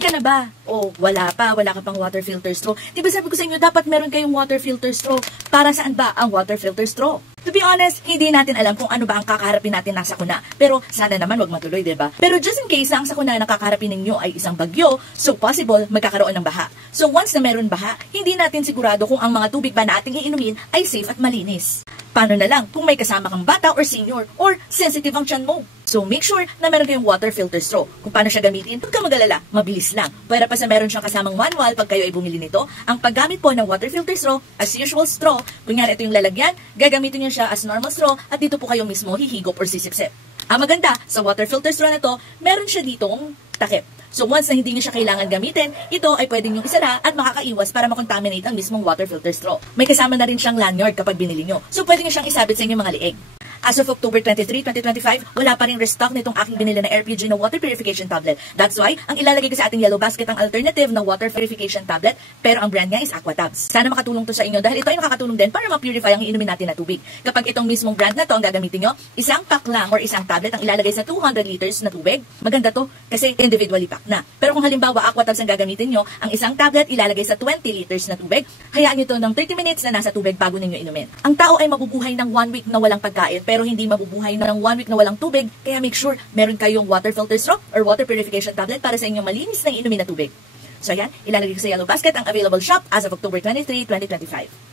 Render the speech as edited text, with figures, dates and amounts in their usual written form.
ka na ba? O wala pa, wala ka pang water filter straw. Diba sabi ko sa inyo, dapat meron kayong water filter straw. Para saan ba ang water filter straw? To be honest, hindi natin alam kung ano ba ang kakaharapin natin ng sakuna. Pero sana naman wag matuloy, diba? Pero just in case na ang sakuna na kakaharapin ninyo ay isang bagyo, so possible magkakaroon ng baha. So once na meron baha, hindi natin sigurado kung ang mga tubig ba na ating iinumin ay safe at malinis. Paano na lang kung may kasama kang bata or senior or sensitive ang tiyan mo? So make sure na meron kayong water filter straw. Kung paano siya gamitin, huwag ka mag-alala, mabilis lang. Pwera pa sa meron siyang kasamang manual pag kayo ay bumili nito. Ang paggamit po ng water filter straw, as usual straw, kunyari ito yung lalagyan, gagamitin niyo siya as normal straw at dito po kayo mismo hihigop or sisipsip. Ang maganda, sa water filter straw na to, meron siya ditong takip. So once na hindi nyo siya kailangan gamitin, ito ay pwedeng yung isara at makakaiwas para makontaminate ang mismong water filter straw. May kasama na rin siyang lanyard kapag binili nyo. So pwede nyo siyang isabit sa inyong mga liig. As of October 23, 2025, wala pa rin restock nitong aking binili na RPG na water purification tablet. That's why, ang ilalagay ko sa ating yellow basket ang alternative na water purification tablet, pero ang brand niya is Aquatabs. Sana makatulong to sa inyo dahil ito ay nakakatulong din para ma-purify ang iinumin natin na tubig. Kapag itong mismong brand na to ang gagamitin nyo, isang pack lang or isang tablet ang ilalagay sa 200 liters na tubig. Maganda to kasi individually pack na. Pero kung halimbawa Aquatabs ang gagamitin nyo, ang isang tablet ilalagay sa 20 liters na tubig, hayaan nyo to ng 30 minutes na nasa tubig bago ninyo inumin. Ang tao ay mabubuhay ng 1 week na walang pagkain pero hindi mabubuhay ng 1 week na walang tubig, kaya make sure meron kayong water filter straw or water purification tablet para sa inyong malinis na inumin na tubig. So yan, ilalagay ko sa yellow basket ang available shop as of October 23, 2025.